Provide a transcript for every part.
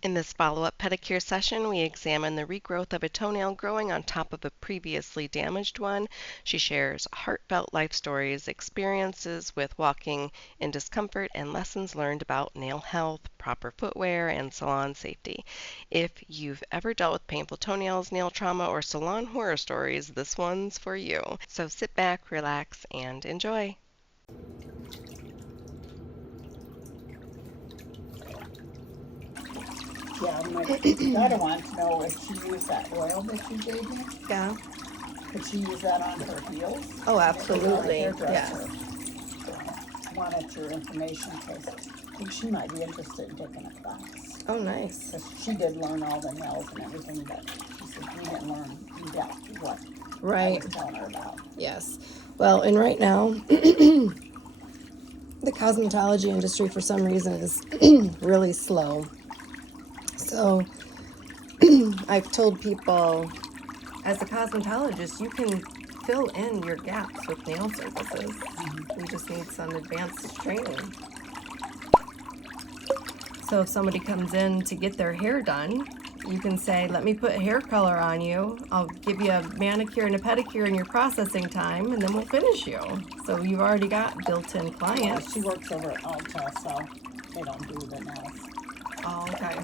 In this follow-up pedicure session, we examine the regrowth of a toenail growing on top of a previously damaged one. She shares heartfelt life stories, experiences with walking in discomfort, and lessons learned about nail health, proper footwear, and salon safety. If you've ever dealt with painful toenails, nail trauma, or salon horror stories, this one's for you. So sit back, relax, and enjoy. Yeah, my daughter wants to know if she used that oil that you gave me. Yeah. Could she use that on her heels? Oh, absolutely. My hairdresser Yes. wanted your information because I think she might be interested in taking a class. Oh, nice. Because she did learn all the nails and everything, but she said we didn't learn in depth what I Right. was telling her about. Yes. Well, and right now, the cosmetology industry for some reason is really slow. So I've told people, as a cosmetologist, you can fill in your gaps with nail services. We just need some advanced training. So if somebody comes in to get their hair done, you can say, let me put hair color on you. I'll give you a manicure and a pedicure in your processing time, and then we'll finish you. So you've already got built-in Yeah, clients. she works over at Ulta, so they don't do the nails. Oh, okay.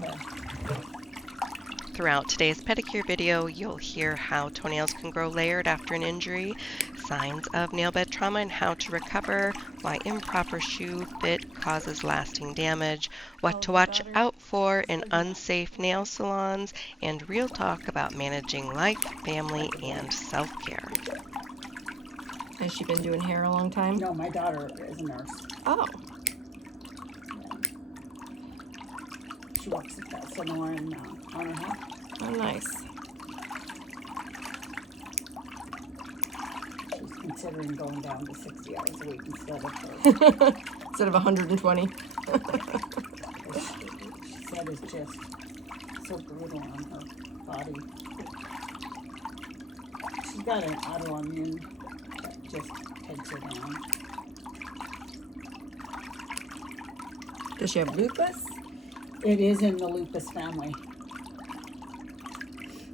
Throughout today's pedicure video, you'll hear how toenails can grow layered after an injury, signs of nail bed trauma and how to recover, why improper shoe fit causes lasting damage, what to watch out for in unsafe nail salons, and real talk about managing life, family, and self-care. Has she been doing hair a long time? No, my daughter is a nurse. Oh, She works at that salon in Toenail. oh, nice. She's considering going down to 60 hours a week instead of her. Instead of 120. She said it's just so brutal on her body. She's got an autoimmune that just takes her down. Does she have lupus? It is in the lupus family.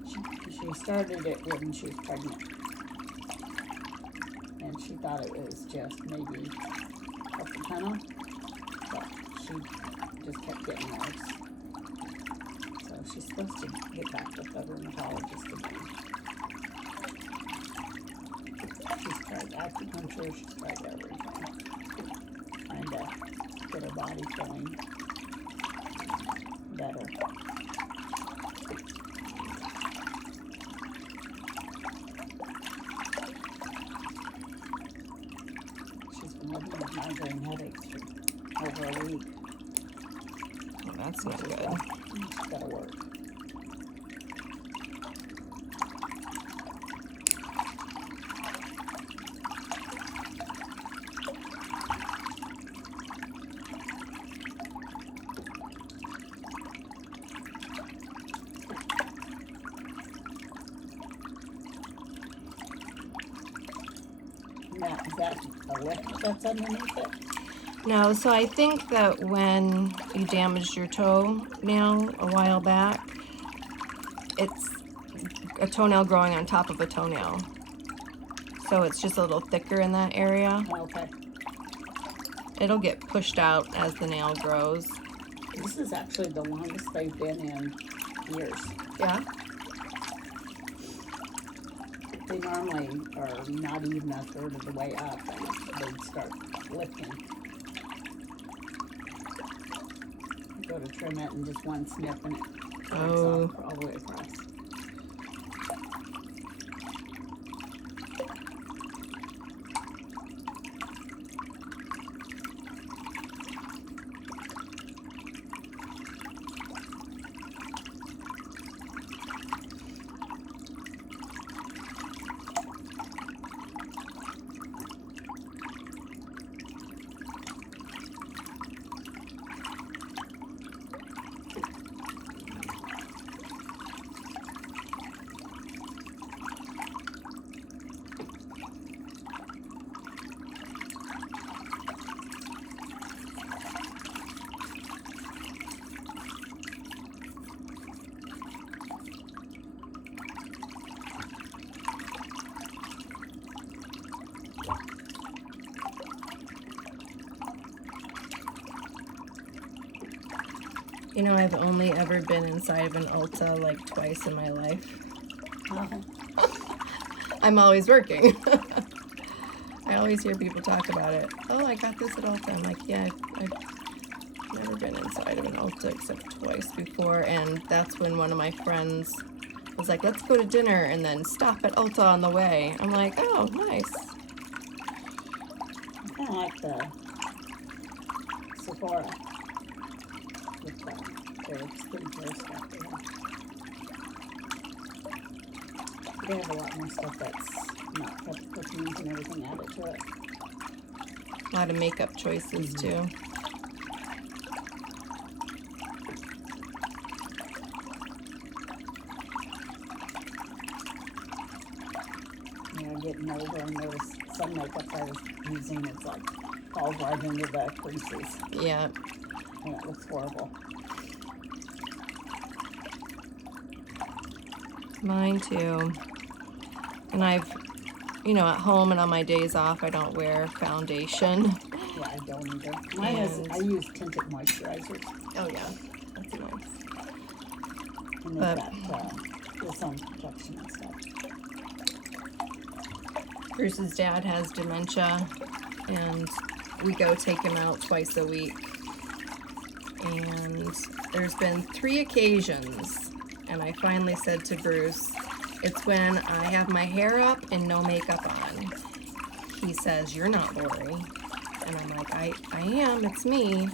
She started it when she was pregnant. And she thought it was just maybe carpal tunnel, but she just kept getting worse. So she's supposed to get back with the rheumatologist again. She's tried acupuncture, she's tried everything. Trying to get her body feeling better. She's been living with migraine headaches for over a week. Oh, that's not good. She's got to work. Now, is that a lip that's underneath it? No, so I think that when you damaged your toenail a while back, it's a toenail growing on top of a toenail. So it's just a little thicker in that area. Okay. It'll get pushed out as the nail grows. This is actually the longest they've been in years. Yeah? They normally are not even a third of the way up and they start lifting. You go to trim it and just one snip and it breaks off all the way across. You know, I've only ever been inside of an Ulta like twice in my life. I'm always working. I always hear people talk about it. Oh, I got this at Ulta. I'm like, yeah, I've never been inside of an Ulta except twice before, and that's when one of my friends was like, let's go to dinner and then stop at Ulta on the way. I'm like, oh, nice. I kind of like the Sephora with their skincare stuff. They have a lot more stuff that's not perfumes and everything added to it. A lot of makeup choices too. Getting older, I noticed some makeup I was using, it's like falls right into the creases. Yeah. And it looks horrible. Mine too. And I've, you know, at home and on my days off, I don't wear foundation. Yeah, I don't either. Mine is, I use tinted moisturizers. Oh yeah, that's nice. And they've got the sun protection and stuff. Bruce's dad has dementia, and we go take him out twice a week. And there's been 3 occasions, and I finally said to Bruce, it's when I have my hair up and no makeup on. He says, you're not Lori. And I'm like, I am, it's me.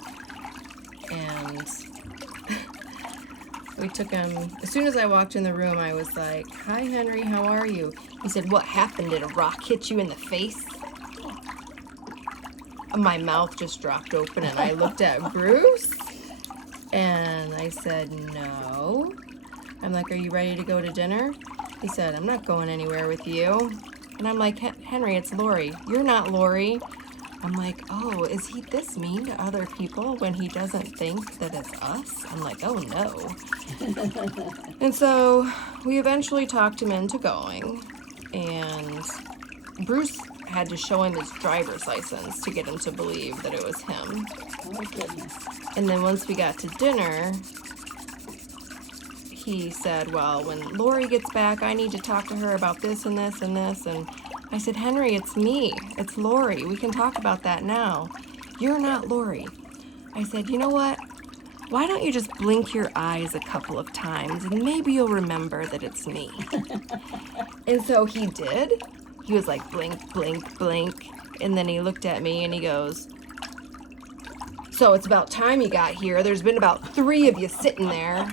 And we took him, as soon as I walked in the room, I was like, hi Henry, how are you? He said, what happened? Did a rock hit you in the face? My mouth just dropped open and I looked at Bruce and I said, no. I'm like, are you ready to go to dinner? He said, I'm not going anywhere with you. And I'm like, Henry, it's Lori. You're not Lori. I'm like, oh, is he this mean to other people when he doesn't think that it's us? I'm like, oh no. And so we eventually talked him into going, and Bruce had to show him his driver's license to get him to believe that it was him. Oh, goodness. And then once we got to dinner, he said, well, when Lori gets back, I need to talk to her about this and this and this. And I said, Henry, it's me. It's Lori. We can talk about that now. You're not Lori. I said, you know what? Why don't you just blink your eyes a couple of times and maybe you'll remember that it's me. And so he did. He was like, blink, blink, blink. And then he looked at me and he goes, so it's about time you got here. There's been about 3 of you sitting there.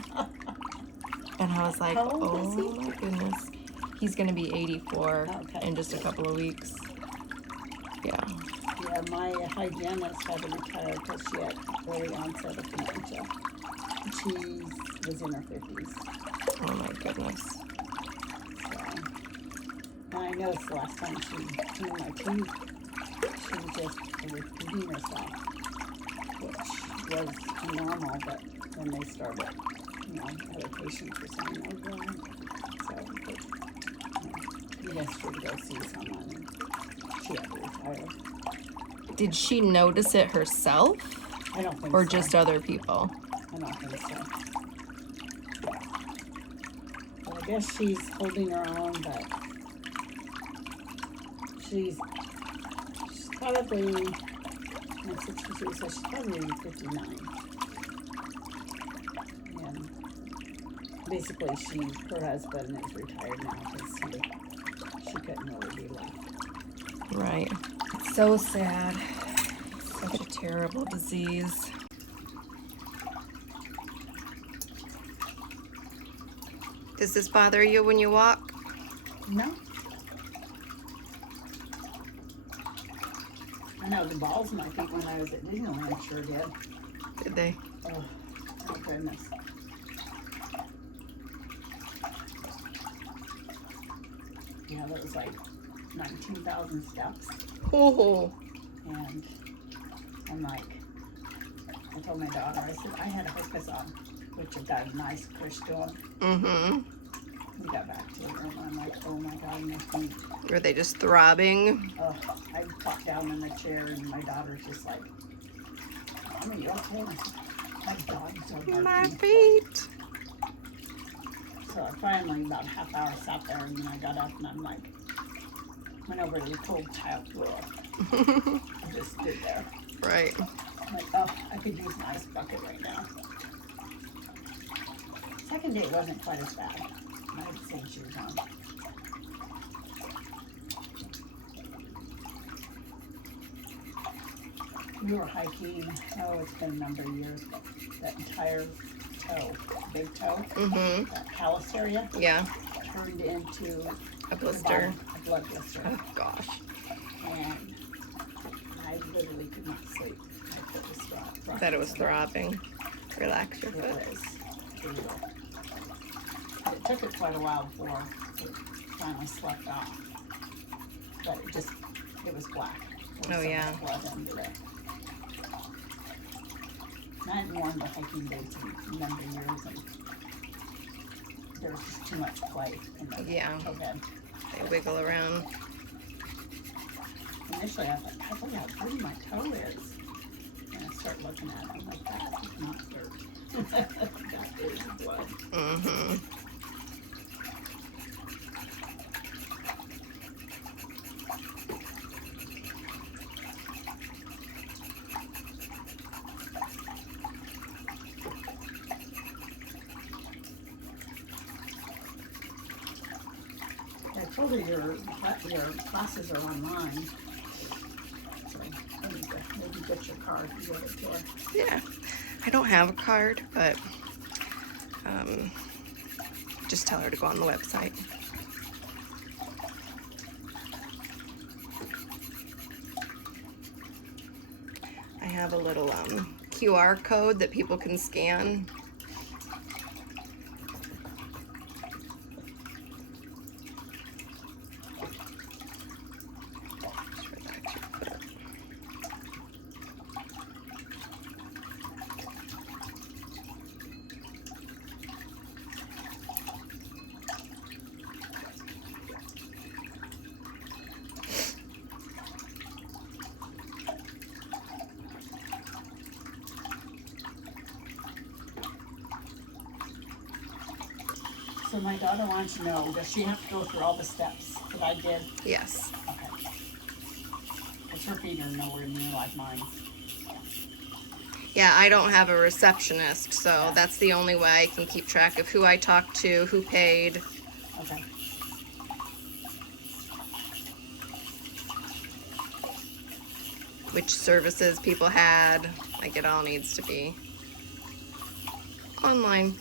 And I was like, oh my goodness. He's going to be 84 in just a couple of weeks. Yeah. Yeah, my hygienist had to retire because she had early onset of dementia. She was in her 50s. Oh my goodness. So, and I noticed the last time she cleaned my teeth, she was just repeating herself, which was normal, but then they started, you know, other patients were saying, oh, yeah. So, you guys should go see someone, and she had to retire. Did she notice it herself? I don't think or so. just other people? I don't think so. Yeah. Well, I guess she's holding her own, but she's probably, I'm 62, so she's probably 59. And basically her husband is retired now because she couldn't really be left. Right. It's so sad. It's such a terrible disease. Does this bother you when you walk? No. I know the balls in my feet when I was at Disneyland sure did. Did they? Oh, my goodness. Yeah, that was like 19,000 steps. Oh. And I'm like, I told my daughter, I said, I had a focus on, which have got a nice push to them. Mm-hmm. We got back to the room, and I'm like, oh my God, my feet. Were they just throbbing? Oh, I popped down in the chair, and my daughter's just like, Mommy, you okay? My dogs are My barking. feet. So I finally, about a half hour, sat there, and then I got up and I'm like, went over to the cold tile floor. I just stood there. Right. I'm like, oh, I could use an ice bucket right now. Second day wasn't quite as bad. I had the same shoes on. We were hiking, oh, it's been a number of years, but that entire toe, big toe, Mm-hmm. that callus area, Yeah. turned into A blister. a blood blister. Oh gosh. And I literally could not sleep. I could just I bet it was throbbing. Relax your It foot. was brutal. It took it quite a while before it finally slept off. But it was black. There was Oh, yeah. much blood under there. And I hadn't worn the hiking boots in a number of years, and there was just too much play in the Yeah. toe head. They wiggle around. Initially, I thought, God, look how pretty my toe is. And I start looking at it, I'm like, that is not dirt. That is blood. Mm-hmm. I told her your classes are online. So I need to maybe get your card and give it to her. Yeah. I don't have a card, but just tell her to go on the website. I have a little QR code that people can scan. So my daughter wants to know, does she have to go through all the steps that I did? Yes. Okay. Because her feet are nowhere near like mine. Yeah, I don't have a receptionist, so that's the only way I can keep track of who I talked to, who paid. Okay. Which services people had. Like, it all needs to be online.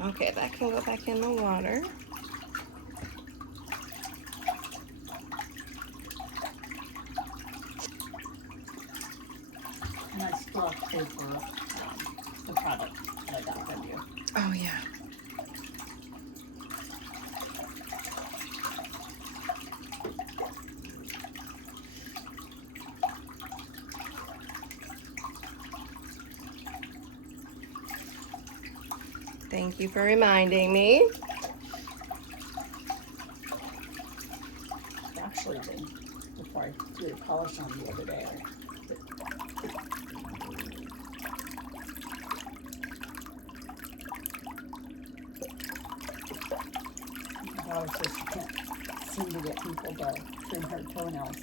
Okay, that can go back in the water. And I still have to pay for the product that I got from you. Oh, yeah. Thank you for reminding me. Actually, before I threw the polish on the other day, my daughter says she can't seem to get people to trim her toenails.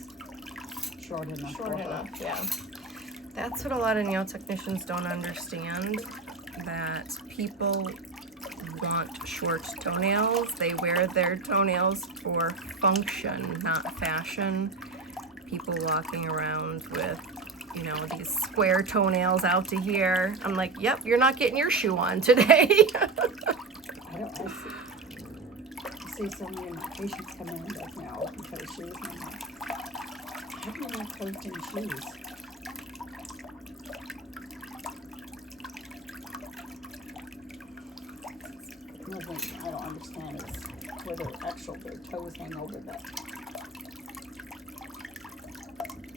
short enough. Short enough, yeah. That's what a lot of nail technicians don't understand, that people want short toenails. They wear their toenails for function, not fashion. People walking around with, you know, these square toenails out to here. I'm like, yep, you're not getting your shoe on today. I see so many of my patients come in and ask me all open toe shoes, and I'm like, how do you wear closed-in shoes? Another thing I don't understand is where their toes hang over the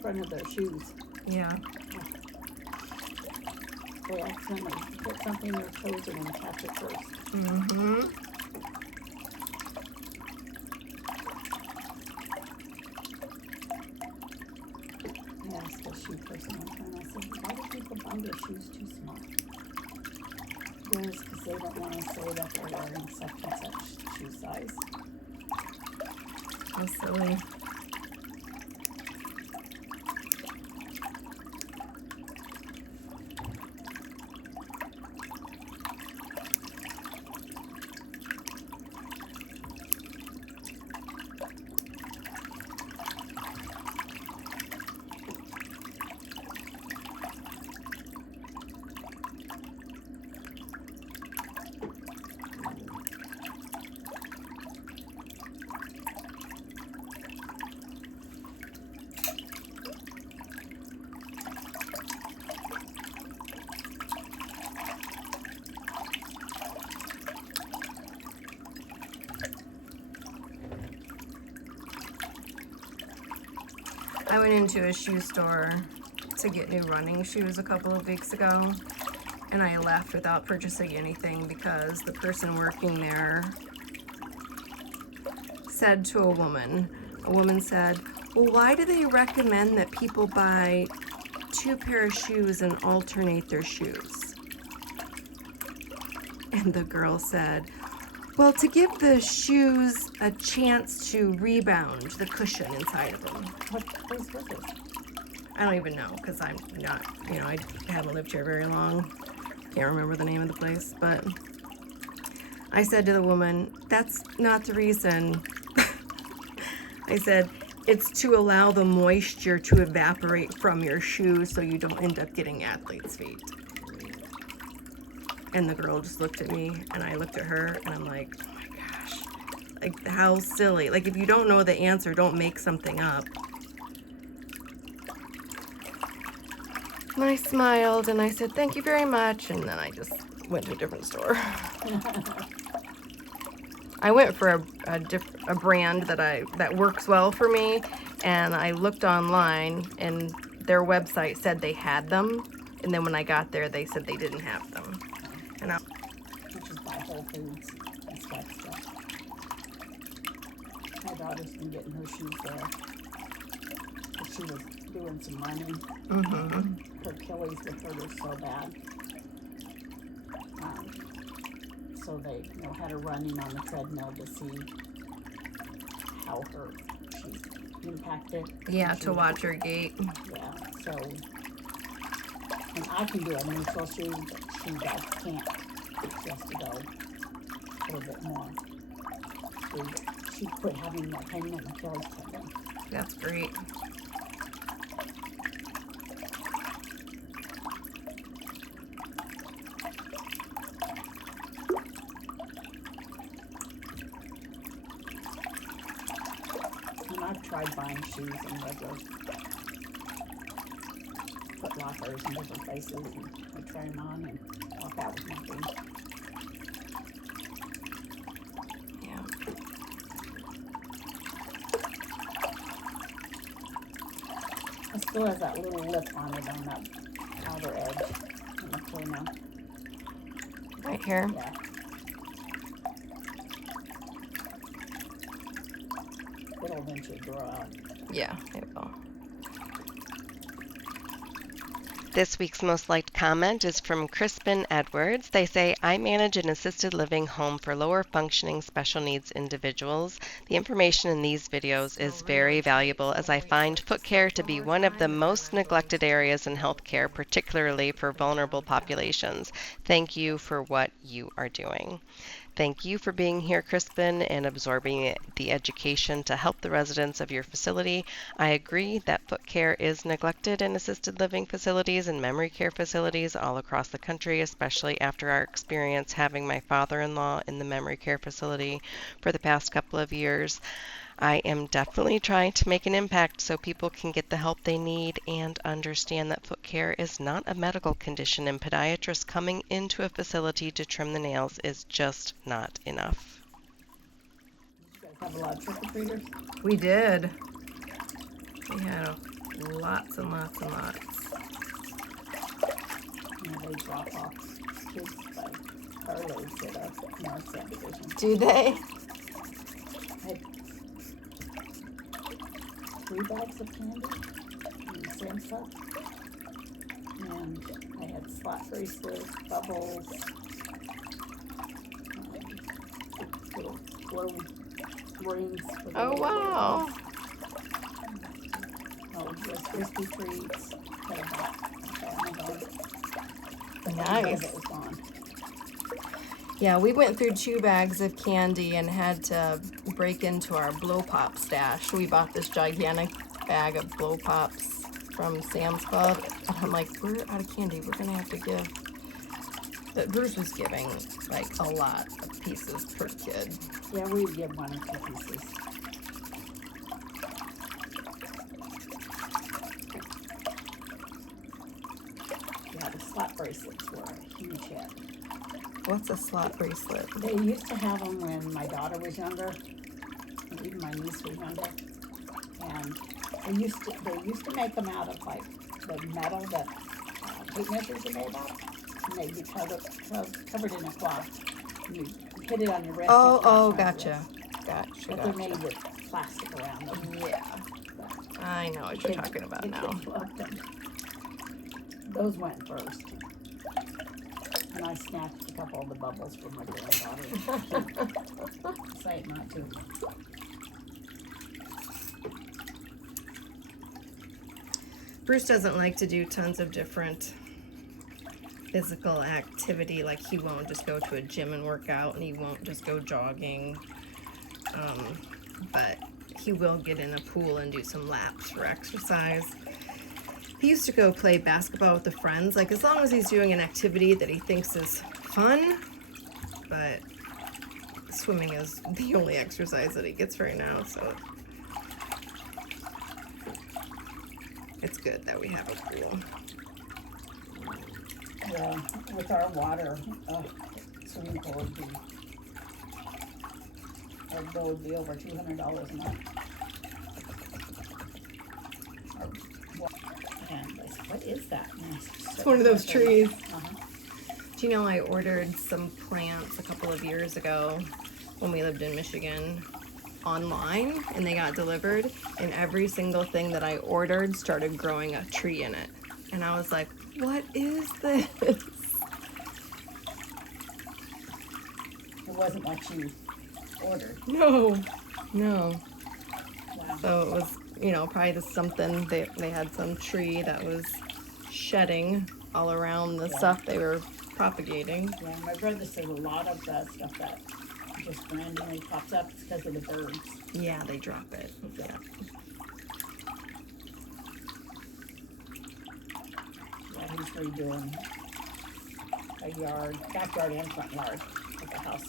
front of their shoes. Yeah. They accidentally put something in their toes and then catch it first. Mm-hmm. I asked a shoe person one time, I said, why do people buy their shoes too small? Because they don't want to say that they're wearing such and such shoe size. So silly. I went into a shoe store to get new running shoes a couple of weeks ago, and I left without purchasing anything because the person working there said to a woman said, well, why do they recommend that people buy 2 pair of shoes and alternate their shoes? And the girl said, well, to give the shoes a chance to rebound the cushion inside of them. What place was this? I don't even know, because I'm not, you know, I haven't lived here very long. Can't remember the name of the place, but I said to the woman, that's not the reason. I said, it's to allow the moisture to evaporate from your shoe so you don't end up getting athlete's feet. And the girl just looked at me, and I looked at her, and I'm like, oh my gosh, like, how silly. Like, if you don't know the answer, don't make something up. And I smiled, and I said, thank you very much, and then I just went to a different store. I went for a brand that works well for me, and I looked online, and their website said they had them, and then when I got there, they said they didn't have them. And Which is by Whole Foods and stuff. My daughter's been getting her shoes there. But she was doing some running. mm-hmm. Her Achilles would hurt her so bad. So they, had her running on the treadmill to see how she's impacted. Yeah, to watch her gait. Yeah, so, and I can do a neutral shoe, but she can't. She has to go a little bit more. She quit having that pain in the Achilles tendon. That's great. And I've tried buying shoes in regular Foot Lockers and different places, and I try them on and walk out with nothing. Yeah. It still has that little lip on it on that outer edge in the toenail. Right here. Yeah. It'll eventually grow out. Yeah, it will. This week's most liked comment is from Crispin Edwards. They say, I manage an assisted living home for lower functioning special needs individuals. The information in these videos is very valuable as I find foot care to be one of the most neglected areas in healthcare, particularly for vulnerable populations. Thank you for what you are doing. Thank you for being here, Crispin, and absorbing the education to help the residents of your facility. I agree that foot care is neglected in assisted living facilities and memory care facilities all across the country, especially after our experience having my father-in-law in the memory care facility for the past couple of years. I am definitely trying to make an impact so people can get the help they need and understand that foot care is not a medical condition, and podiatrists coming into a facility to trim the nails is just not enough. You guys have a lot of trick-or-treaters? We did. We had lots and lots and lots. You know, they drop off kids by carloads at our North Subdivision. Do they? I had 3 bags of candy and the same stuff. And I had slot bracelets, bubbles, little glow rings. For the Oh, little wow. ones. Oh, Rice Krispie treats that I bought off Amazon. But Nice. It was gone. Yeah, we went through 2 bags of candy and had to break into our blow pop stash. We bought this gigantic bag of blow pops from Sam's Club. And I'm like, we're out of candy. We're going to have to give. But Bruce was giving like a lot of pieces per kid. Yeah, we would give 1 or 2 pieces. Yeah, the slot bracelets were a huge hit. What's a slot bracelet? They used to have them when my daughter was younger, and even my niece was younger. And they used to make them out of like the metal that tape measures are made of, and they'd be covered in a cloth. And you hit it on your wrist. Oh, and flash gotcha. around your wrist. Gotcha. But they're made with plastic around them. Yeah. But I know what you're talking about the now. kids loved them. Those went first. And I snatched a couple of the bubbles from my granddaughter. Say it not to. Bruce doesn't like to do tons of different physical activity. Like, he won't just go to a gym and work out, and he won't just go jogging. But he will get in a pool and do some laps for exercise. He used to go play basketball with the friends, like as long as he's doing an activity that he thinks is fun. But swimming is the only exercise that he gets right now, so it's good that we have a pool. Yeah, with our water, swimming pool would be, our bill would be over $200 a month. And I said, what is that? And I said, It's one of those trees. Uh-huh. Do you know I ordered some plants a couple of years ago when we lived in Michigan online, and they got delivered, and every single thing that I ordered started growing a tree in it. And I was like, what is this? It wasn't what you ordered. No. Wow. So it was, probably just something, they had some tree that was shedding all around the stuff they were propagating. Yeah, my brother said a lot of the stuff that just randomly pops up is because of the birds. Yeah, they drop it. Yeah. Yeah, he's redoing a yard, backyard and front yard at the house.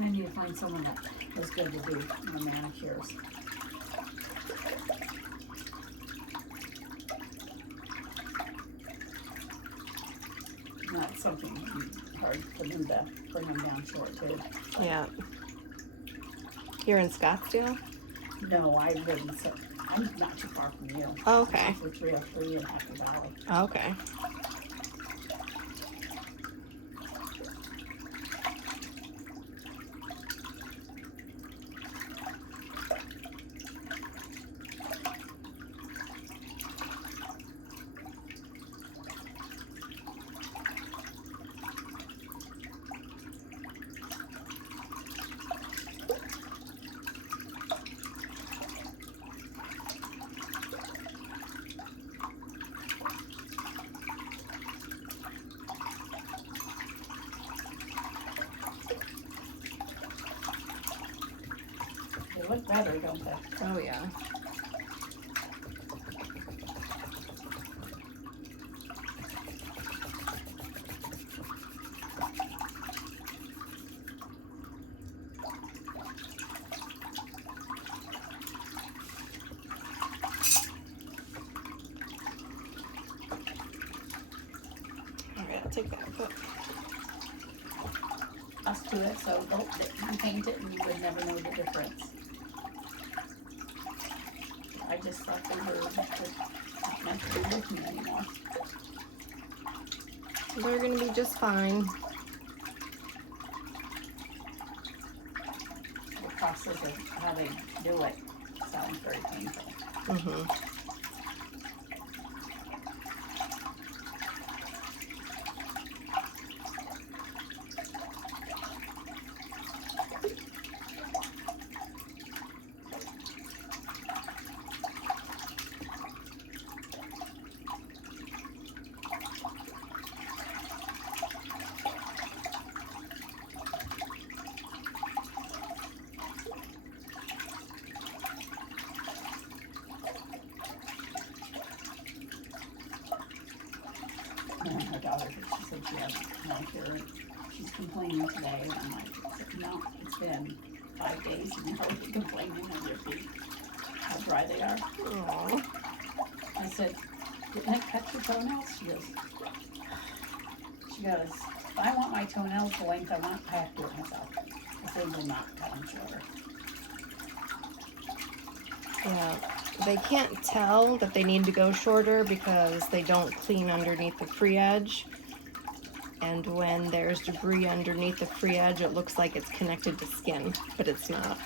I need to find someone that is good to do my manicures. Not something hard for them to bring them down short too. Yeah. You're in Scottsdale? No, I live in, I'm not too far from you. Oh, okay. I'm off the 303 in Happy Valley. Oh, okay. They look better, don't they? Oh, yeah. All right, I'll take that foot. Us do it, so you paint it and you would never know the difference. I just thought they were not meant to be with me anymore. They're gonna be just fine. The process of how they do it sounds very painful. Mm-hmm. And my daughter, she said she has manicure and she's complaining today. And I'm like, no, it's been 5 days and you're already complaining of your feet, how dry they are. Aww. I said, didn't I cut your toenails? She goes, if I want my toenails the length I want, I have to do it myself. I said, will not cut them shorter. Yeah. They can't tell that they need to go shorter because they don't clean underneath the free edge. And when there's debris underneath the free edge, it looks like it's connected to skin, but it's not.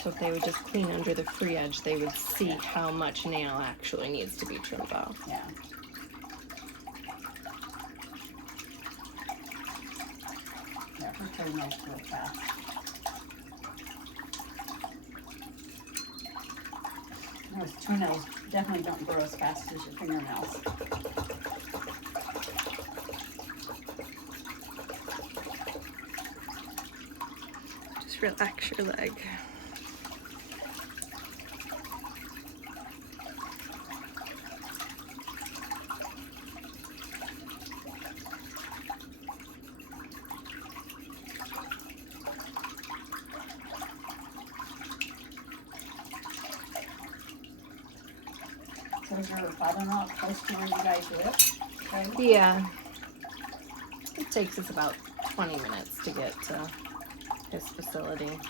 So if they would just clean under the free edge, they would see how much nail actually needs to be trimmed off. Yeah. Yeah, her toenails grow fast. Those toenails definitely don't grow as fast as your fingernails. Just relax your leg. So is your father-in-law close to where you guys live? Okay. Yeah. It takes us about 20 minutes to get to his facility.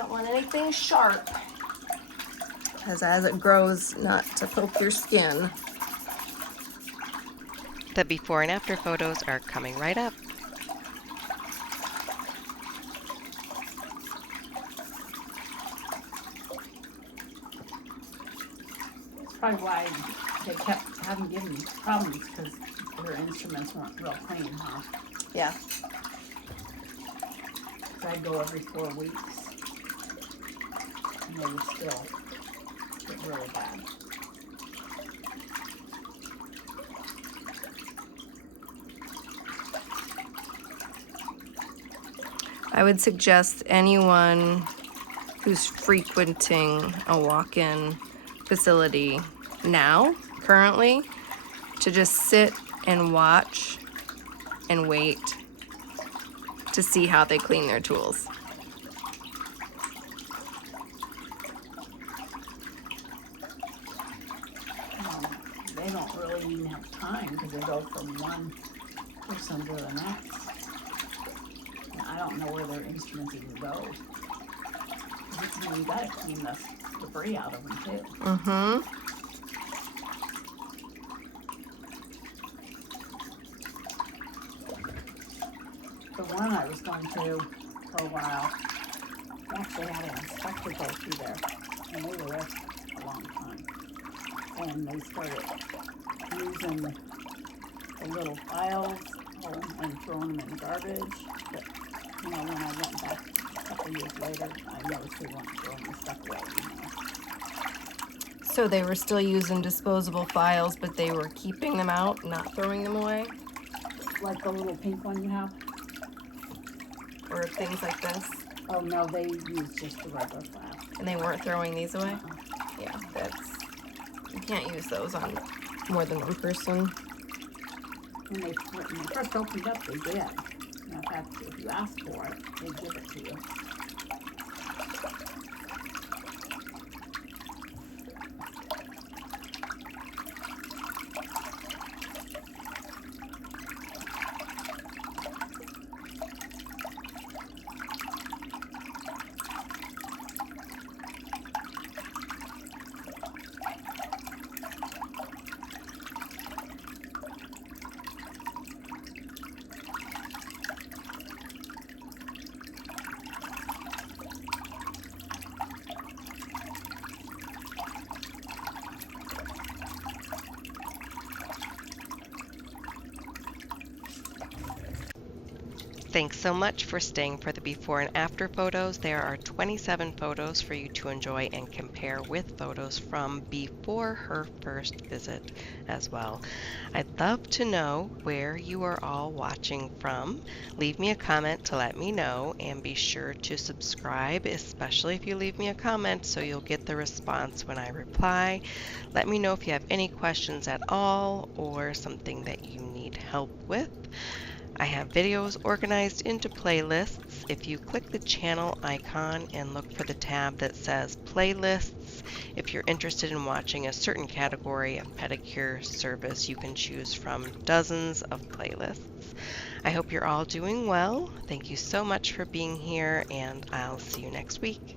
don't want anything sharp. Because as it grows, not to poke your skin. The before and after photos are coming right up. That's probably why they kept having given problems, because their instruments weren't real clean, huh? Yeah. I'd go every 4 weeks, and they would still get really bad. I would suggest anyone who's frequenting a walk-in facility now, currently, to just sit and watch and wait to see how they clean their tools. They don't really even have time, because they go from one person to the next. And I don't know where their instruments even go. You gotta clean the debris out of them too. Mm-hmm. The one I was going to for a while, they actually had an inspector go through there, and they were there a long time. And they started using the little files and throwing them in garbage. But, when I went back a couple years later, I noticed they weren't throwing the stuff away anymore. So they were still using disposable files, but they were keeping them out, not throwing them away? Like the little pink one you have? Or things like this? Oh no, they used just the regular file. And they weren't throwing these away? Yeah, you can't use those on more than one person. When they first opened up, they did. In fact, if you asked for it, they'd give it to you. Thanks so much for staying for the before and after photos. There are 27 photos for you to enjoy and compare with photos from before her first visit as well. I'd love to know where you are all watching from. Leave me a comment to let me know, and be sure to subscribe, especially if you leave me a comment, so you'll get the response when I reply. Let me know if you have any questions at all or something that you need help with. I have videos organized into playlists. If you click the channel icon and look for the tab that says playlists, if you're interested in watching a certain category of pedicure service, you can choose from dozens of playlists. I hope you're all doing well. Thank you so much for being here, and I'll see you next week.